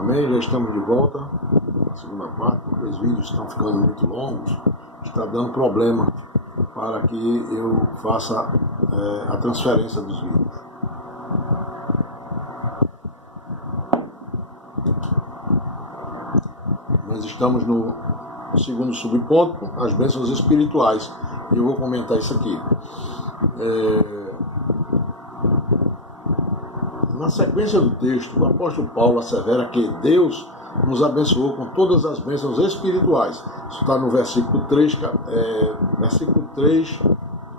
Amém? Já estamos de volta na segunda parte, porque os vídeos estão ficando muito longos, está dando problema para que eu faça a transferência dos vídeos. Nós estamos no segundo subponto, as bênçãos espirituais, e eu vou comentar isso aqui. Na sequência do texto, o apóstolo Paulo assevera que Deus nos abençoou com todas as bênçãos espirituais. Isso está no versículo 3,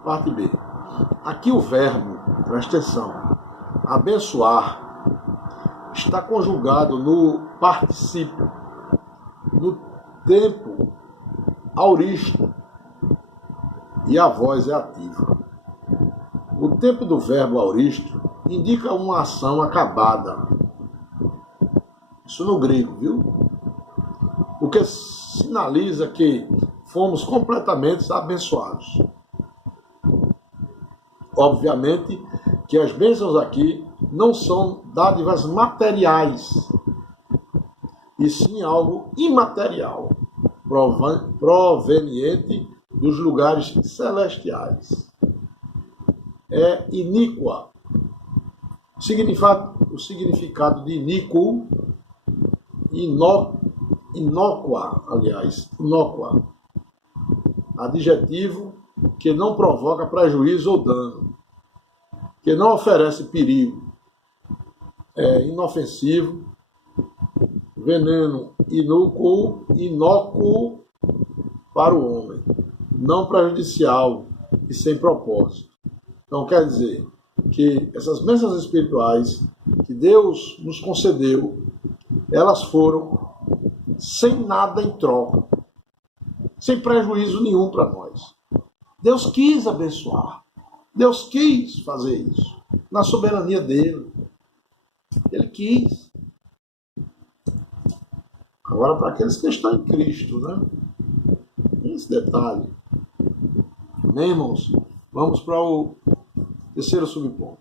parte B. Aqui o verbo, presta atenção, abençoar, está conjugado no particípio, no tempo auristo, e a voz é ativa. O tempo do verbo auristo indica uma ação acabada. Isso no grego, viu? O que sinaliza que fomos completamente abençoados. Obviamente que as bênçãos aqui não são dádivas materiais, e sim algo imaterial, proveniente dos lugares celestiais. É iníqua. O significado de iníquo, inócua, adjetivo que não provoca prejuízo ou dano, que não oferece perigo, é inofensivo, veneno, inócuo para o homem, não prejudicial e sem propósito. Então quer dizer que essas bênçãos espirituais que Deus nos concedeu, elas foram sem nada em troca, sem prejuízo nenhum para nós. Deus quis abençoar, Deus quis fazer isso, na soberania dele. Ele quis. Agora, para aqueles que estão em Cristo, né? Esse detalhe. Amém, irmãos? Vamos para o terceiro subponto.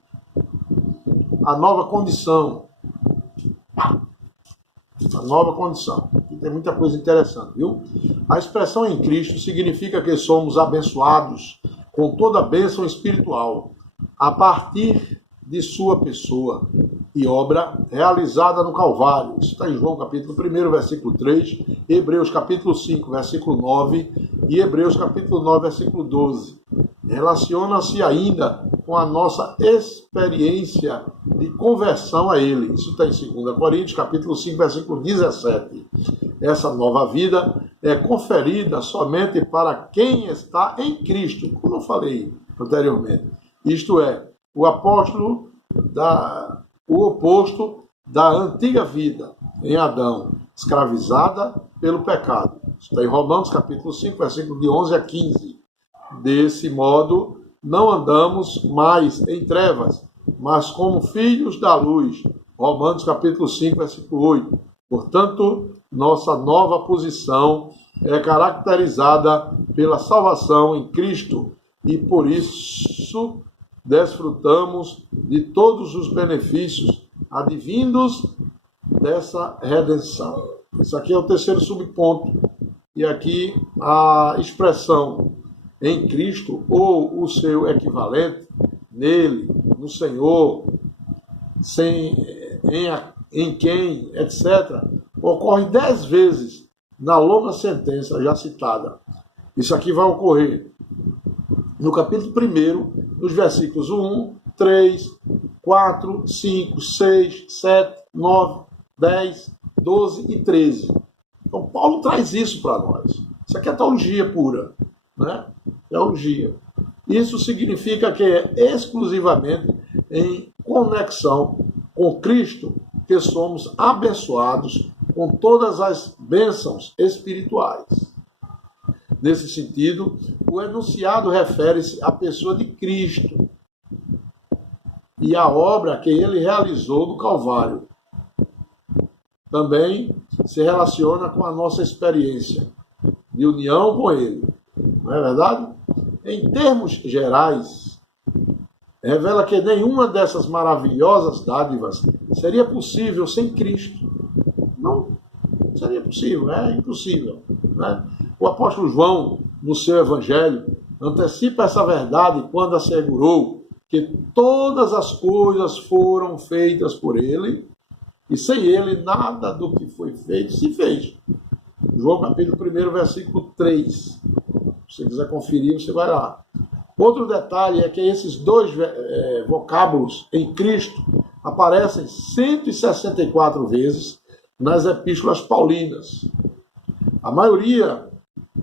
A nova condição. A nova condição. Aqui tem muita coisa interessante, viu? A expressão em Cristo significa que somos abençoados com toda a bênção espiritual a partir de sua pessoa e obra realizada no Calvário. Isso está em João capítulo 1, versículo 3, Hebreus capítulo 5, versículo 9 e Hebreus capítulo 9, versículo 12. Relaciona-se ainda com a nossa experiência de conversão a Ele. Isso está em 2 Coríntios capítulo 5, versículo 17. Essa nova vida é conferida somente para quem está em Cristo, como eu falei anteriormente. Isto é, o oposto da antiga vida em Adão, escravizada pelo pecado. Está em Romanos capítulo 5, versículo de 11 a 15. Desse modo, não andamos mais em trevas, mas como filhos da luz. Romanos capítulo 5, versículo 8. Portanto, nossa nova posição é caracterizada pela salvação em Cristo e por isso desfrutamos de todos os benefícios advindos dessa redenção. Isso aqui é o terceiro subponto. E aqui a expressão em Cristo, ou o seu equivalente, nele, no Senhor, em quem, etc., ocorre 10 vezes na longa sentença já citada. Isso aqui vai ocorrer no capítulo 1, nos versículos 1, 3, 4, 5, 6, 7, 9, 10, 12 e 13. Então, Paulo traz isso para nós. Isso aqui é teologia pura, né? Teologia. Isso significa que é exclusivamente em conexão com Cristo que somos abençoados com todas as bênçãos espirituais. Nesse sentido, o enunciado refere-se à pessoa de Cristo e à obra que ele realizou no Calvário. Também se relaciona com a nossa experiência de união com ele. Não é verdade? Em termos gerais, revela que nenhuma dessas maravilhosas dádivas seria possível sem Cristo. Não seria possível, é impossível. Né? O apóstolo João, no seu evangelho, antecipa essa verdade quando assegurou que todas as coisas foram feitas por ele e sem ele nada do que foi feito se fez. João capítulo 1, versículo 3. Se você quiser conferir, você vai lá. Outro detalhe é que esses dois vocábulos em Cristo aparecem 164 vezes nas epístolas paulinas. A maioria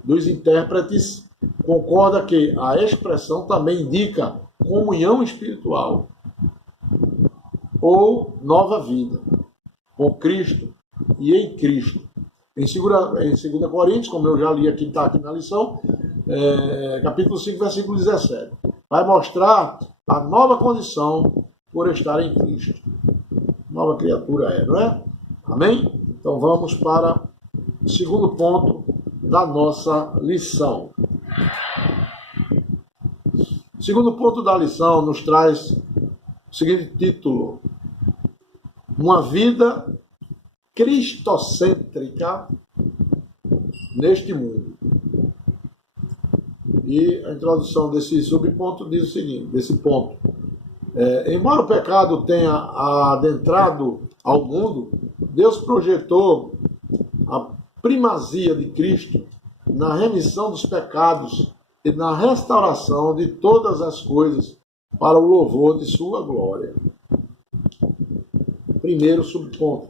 dos intérpretes concorda que a expressão também indica comunhão espiritual ou nova vida com Cristo e em Cristo. Em 2 Coríntios, como eu já li aqui, está aqui na lição, capítulo 5, versículo 17. Vai mostrar a nova condição por estar em Cristo. Nova criatura não é? Amém? Então vamos para o segundo ponto da nossa lição. O segundo ponto da lição nos traz o seguinte título: uma vida cristocêntrica neste mundo. E a introdução desse subponto diz o seguinte, desse ponto. Embora o pecado tenha adentrado ao mundo, Deus projetou a primazia de Cristo na remissão dos pecados e na restauração de todas as coisas para o louvor de sua glória. Primeiro subponto.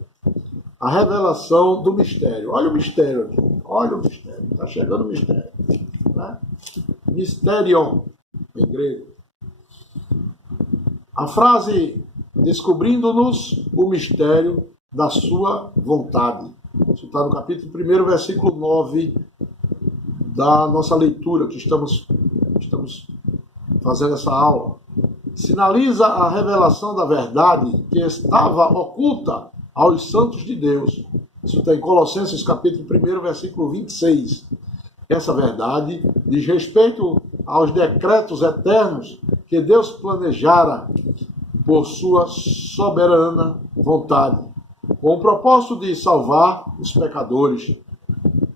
A revelação do mistério. Olha o mistério aqui. Olha o mistério. Está chegando o mistério. Né? Mysterion, em grego. A frase descobrindo-nos o mistério da sua vontade. Isso está no capítulo 1, versículo 9 da nossa leitura, que estamos fazendo essa aula. Sinaliza a revelação da verdade que estava oculta aos santos de Deus. Isso está em Colossenses capítulo 1, versículo 26. Essa verdade diz respeito aos decretos eternos que Deus planejara por sua soberana vontade, com o propósito de salvar os pecadores.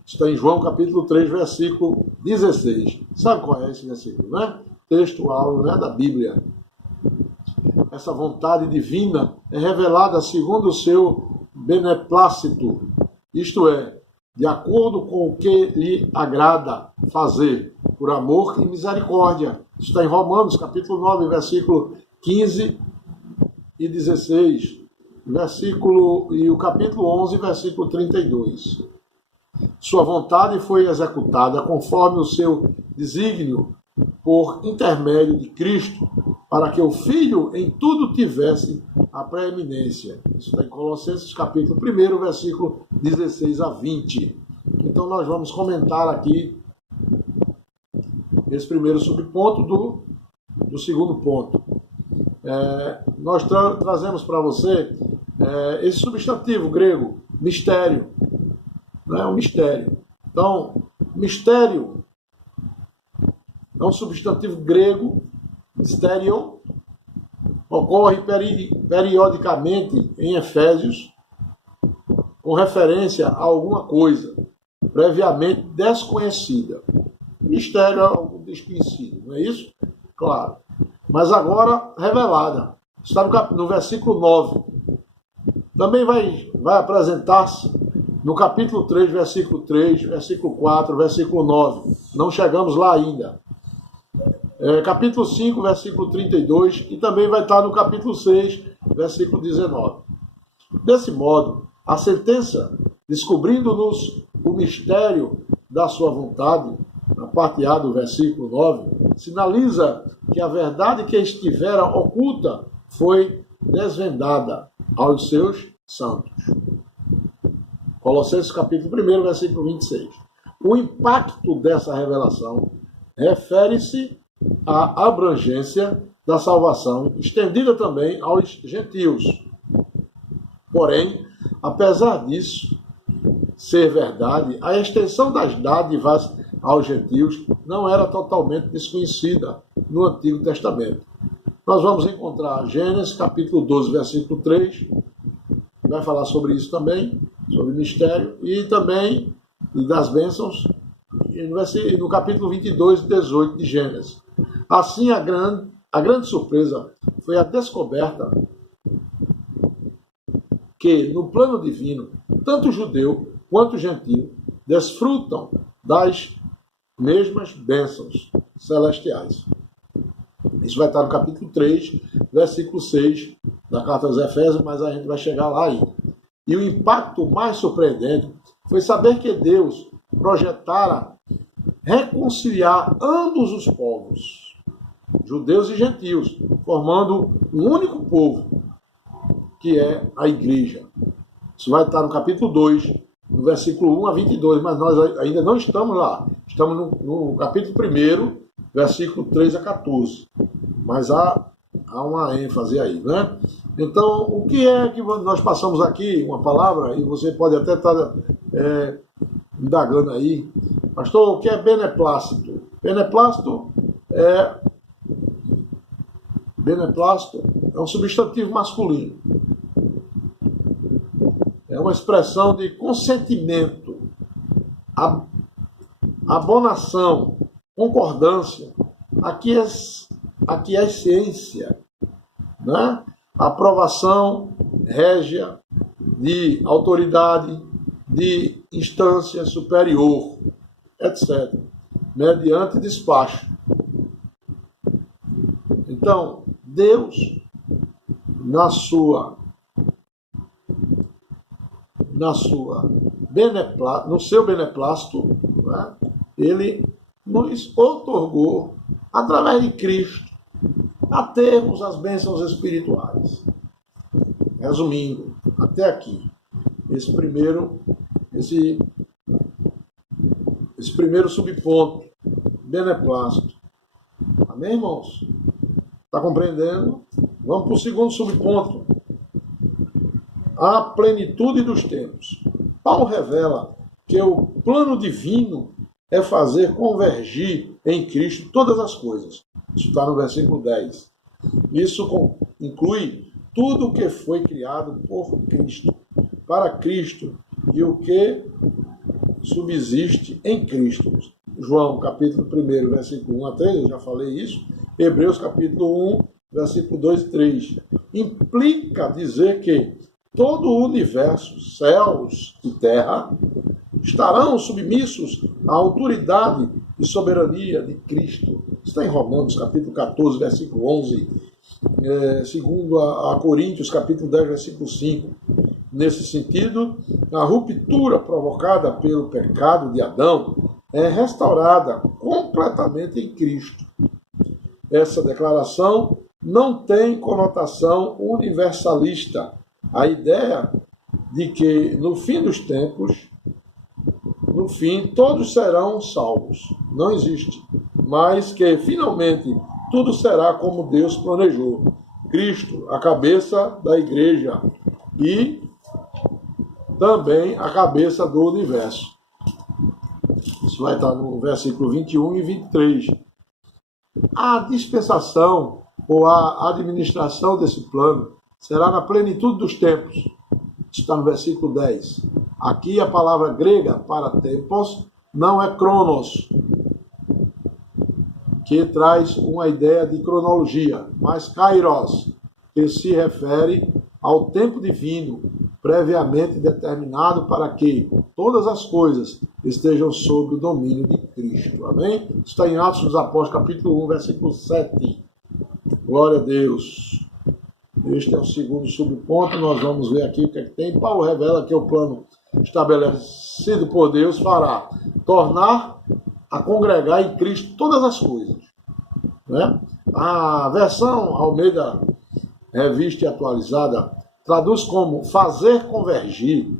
Está em João capítulo 3, versículo 16. Sabe qual é esse versículo, né? Textual, né, da Bíblia. Essa vontade divina é revelada segundo o seu beneplácito, isto é, de acordo com o que lhe agrada fazer, por amor e misericórdia. Isso está em Romanos capítulo 9, versículo 15 e 16. E o capítulo 11, versículo 32. Sua vontade foi executada conforme o seu desígnio por intermédio de Cristo, para que o Filho em tudo tivesse a preeminência. Isso está em Colossenses capítulo 1, versículo 16 a 20. Então nós vamos comentar aqui esse primeiro subponto do segundo ponto. Nós trazemos para você esse substantivo grego, mistério. É um mistério. Então, mistério é um substantivo grego, mistério, ocorre periodicamente em Efésios, com referência a alguma coisa previamente desconhecida. Mistério é algo desconhecido, não é isso? Claro. Mas agora revelada. Está no versículo 9. Também vai apresentar-se no capítulo 3, versículo 3, versículo 4, versículo 9. Não chegamos lá ainda. Capítulo 5, versículo 32, e também vai estar no capítulo 6, versículo 19. Desse modo, a sentença, descobrindo-nos o mistério da sua vontade, na parte A do versículo 9, sinaliza que a verdade que estivera oculta foi desvendada aos seus santos. Colossenses capítulo 1, versículo 26. O impacto dessa revelação refere-se à abrangência da salvação, estendida também aos gentios. Porém, apesar disso ser verdade, a extensão das dádivas aos gentios não era totalmente desconhecida no Antigo Testamento. Nós vamos encontrar Gênesis capítulo 12, versículo 3, vai falar sobre isso também, sobre mistério, e também das bênçãos, no capítulo 22, 18 de Gênesis. Assim, a grande surpresa foi a descoberta que, no plano divino, tanto judeu quanto gentil desfrutam das mesmas bênçãos celestiais. Isso vai estar no capítulo 3, versículo 6 da carta aos Efésios, mas a gente vai chegar lá ainda. E o impacto mais surpreendente foi saber que Deus projetara reconciliar ambos os povos, judeus e gentios, formando um único povo, que é a igreja. Isso vai estar no capítulo 2, no versículo 1 a 22, mas nós ainda não estamos lá. Estamos no capítulo 1, versículo 3 a 14. Mas há uma ênfase aí, né? Então, o que é que nós passamos aqui, uma palavra, e você pode até estar indagando aí, pastor, o que é beneplácito? Beneplácito é um substantivo masculino. É uma expressão de consentimento, abonação, concordância, aquiescência, né? Aprovação régia de autoridade, de instância superior, etc., mediante despacho. Então, Deus, no seu beneplácito, né, ele nos otorgou, através de Cristo, a termos as bênçãos espirituais. Resumindo, até aqui, esse primeiro subponto, beneplácito. Amém, irmãos? Está compreendendo? Vamos para o segundo subponto. A plenitude dos tempos. Paulo revela que o plano divino é fazer convergir em Cristo todas as coisas. Isso está no versículo 10. Isso inclui tudo o que foi criado por Cristo, para Cristo, e o que subsiste em Cristo. João, capítulo 1, versículo 1 a 3, eu já falei isso. Hebreus, capítulo 1, versículo 2 e 3. Implica dizer que todo o universo, céus e terra, estarão submissos à autoridade e soberania de Cristo. Está em Romanos, capítulo 14, versículo 11, segundo a Coríntios, capítulo 10, versículo 5. Nesse sentido, a ruptura provocada pelo pecado de Adão é restaurada completamente em Cristo. Essa declaração não tem conotação universalista. A ideia de que, no fim dos tempos, no fim, todos serão salvos. Não existe. Mas que, finalmente, tudo será como Deus planejou. Cristo, a cabeça da igreja, e também a cabeça do universo. Isso vai estar no versículo 21 e 23. A dispensação ou a administração desse plano será na plenitude dos tempos. Isso está no versículo 10. Aqui a palavra grega para tempos não é cronos, que traz uma ideia de cronologia, mas kairos, que se refere ao tempo divino, previamente determinado para que todas as coisas estejam sob o domínio de Cristo. Amém? Está em Atos dos Apóstolos, capítulo 1, versículo 7. Glória a Deus. Este é o segundo subponto. Nós vamos ver aqui o que é que tem. Paulo revela que o plano estabelecido por Deus fará tornar a congregar em Cristo todas as coisas. Né? A versão Almeida Revista e Atualizada traduz como fazer convergir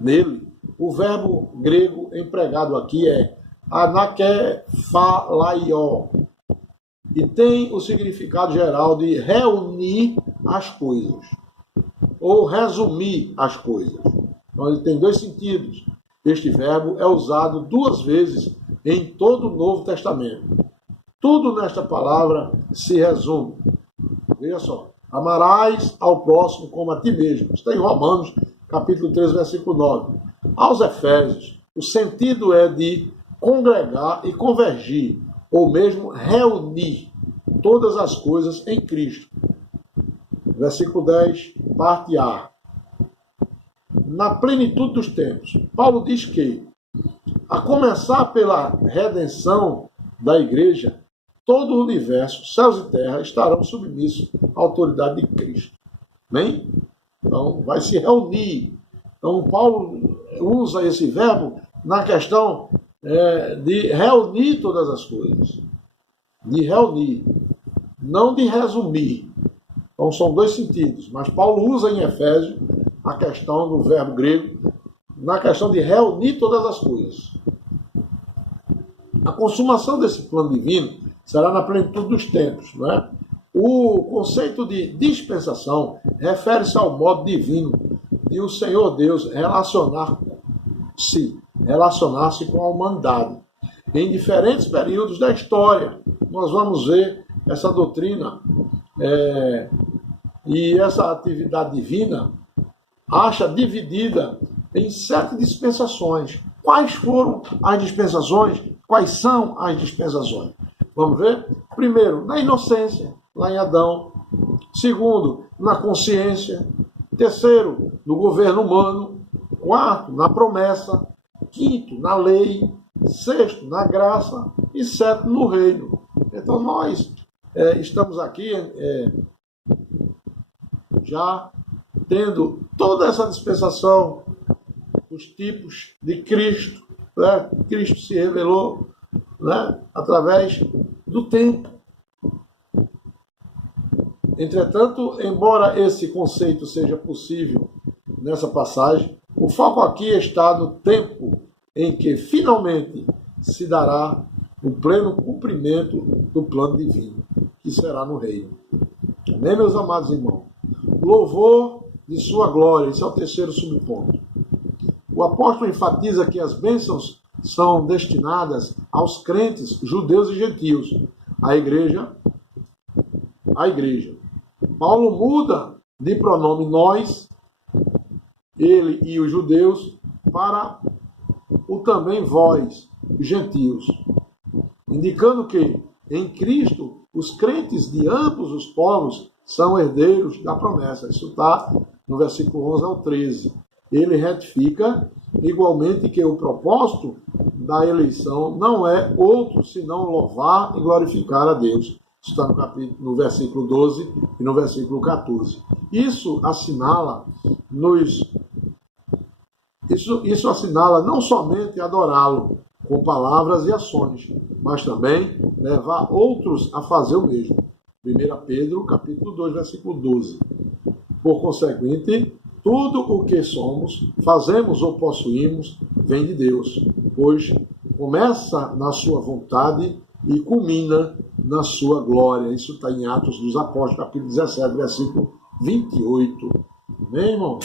nele. O verbo grego empregado aqui é anakephalaio, e tem o significado geral de reunir as coisas, ou resumir as coisas. Então ele tem dois sentidos. Este verbo é usado 2 vezes em todo o Novo Testamento. Tudo nesta palavra se resume. Veja só. Amarás ao próximo como a ti mesmo. Está em Romanos, capítulo 3, versículo 9. Aos Efésios, o sentido é de congregar e convergir, ou mesmo reunir todas as coisas em Cristo. Versículo 10, parte A. Na plenitude dos tempos, Paulo diz que, a começar pela redenção da igreja, todo o universo, céus e terra, estarão submissos à autoridade de Cristo. Amém? Então, vai se reunir. Então, Paulo usa esse verbo na questão de reunir todas as coisas. De reunir, não de resumir. Então, são dois sentidos. Mas Paulo usa em Efésios a questão do verbo grego, na questão de reunir todas as coisas. A consumação desse plano divino será na plenitude dos tempos, não é? O conceito de dispensação refere-se ao modo divino de o Senhor Deus relacionar-se com a humanidade. Em diferentes períodos da história, nós vamos ver essa doutrina e essa atividade divina acha dividida em 7 dispensações. Quais foram as dispensações? Quais são as dispensações? Vamos ver? Primeiro, na inocência, lá em Adão. Segundo, na consciência. Terceiro, no governo humano. Quarto, na promessa. Quinto, na lei. Sexto, na graça. E sétimo, no reino. Então, nós estamos aqui já tendo toda essa dispensação, os tipos de Cristo. Né? Cristo se revelou, né, através do tempo. Entretanto, embora esse conceito seja possível nessa passagem, o foco aqui está no tempo em que finalmente se dará o pleno cumprimento do plano divino, que será no reino. Amém, meus amados irmãos? Louvor de sua glória, esse é o terceiro subponto. O apóstolo enfatiza que as bênçãos são destinadas aos crentes, judeus e gentios, a igreja. Paulo muda de pronome nós, ele e os judeus, para o também vós, gentios, indicando que, em Cristo, os crentes de ambos os povos são herdeiros da promessa. Isso está no versículo 11 ao 13. Ele retifica igualmente que o propósito da eleição não é outro senão louvar e glorificar a Deus. Isso está no versículo 12 e no versículo 14. Isso assinala não somente adorá-lo com palavras e ações, mas também levar outros a fazer o mesmo. 1 Pedro, capítulo 2, versículo 12. Por conseguinte, tudo o que somos, fazemos ou possuímos, vem de Deus, pois começa na sua vontade e culmina na sua glória. Isso está em Atos dos Apóstolos, capítulo 17, versículo 28. Amém, irmão?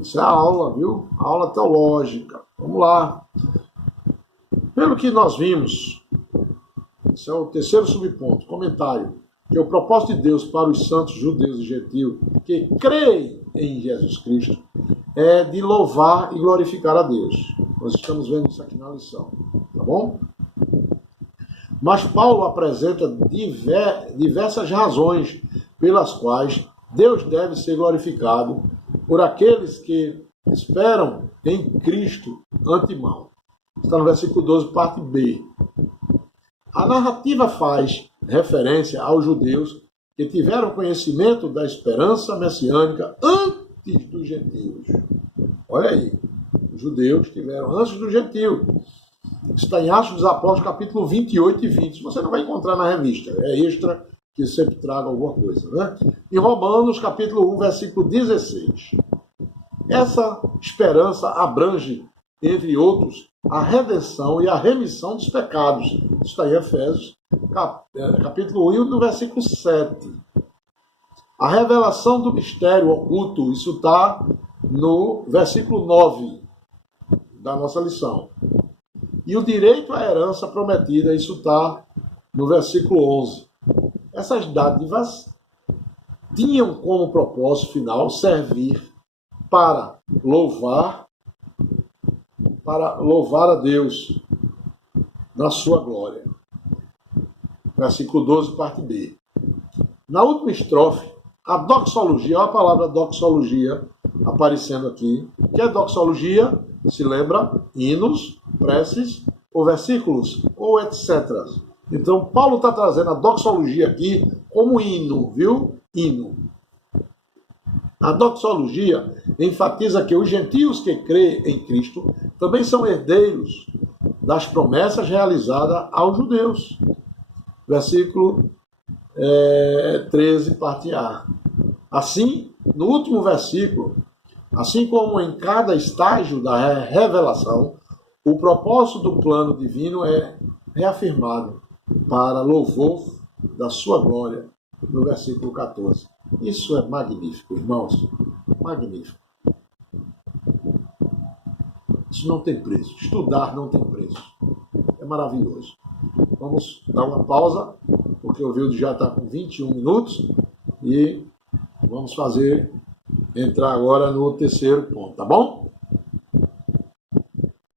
Isso é a aula, viu? A aula teológica. Vamos lá. Pelo que nós vimos, esse é o terceiro subponto, comentário, que o propósito de Deus para os santos judeus e gentios que creem em Jesus Cristo é de louvar e glorificar a Deus. Nós estamos vendo isso aqui na lição, tá bom? Mas Paulo apresenta diversas razões pelas quais Deus deve ser glorificado por aqueles que esperam em Cristo antemão. Está no versículo 12, parte B. A narrativa faz referência aos judeus que tiveram conhecimento da esperança messiânica antes dos gentios. Olha aí, os judeus tiveram antes dos gentios. Está em Atos dos Apóstolos, capítulo 28 e 20. Você não vai encontrar na revista, é extra que sempre traga alguma coisa, né? Em Romanos, capítulo 1, versículo 16. Essa esperança abrange, entre outros, a redenção e a remissão dos pecados. Isso está em Efésios, capítulo 1, no versículo 7. A revelação do mistério oculto, isso está no versículo 9 da nossa lição. E o direito à herança prometida, isso está no versículo 11. Essas dádivas tinham como propósito final servir para louvar a Deus na sua glória. Versículo 12, parte B. Na última estrofe, a doxologia, olha a palavra doxologia aparecendo aqui. O que é doxologia? Se lembra? Hinos, preces, ou versículos, ou etc. Então, Paulo está trazendo a doxologia aqui como hino, viu? Hino. A doxologia enfatiza que os gentios que crêem em Cristo também são herdeiros das promessas realizadas aos judeus. Versículo 13, parte A. Assim, no último versículo, assim como em cada estágio da revelação, o propósito do plano divino é reafirmado para louvor da sua glória, no versículo 14. Isso é magnífico, irmãos. Magnífico. Isso não tem preço. Estudar não tem preço. É maravilhoso. Vamos dar uma pausa, porque o vídeo já está com 21 minutos e vamos entrar agora no terceiro ponto, tá bom?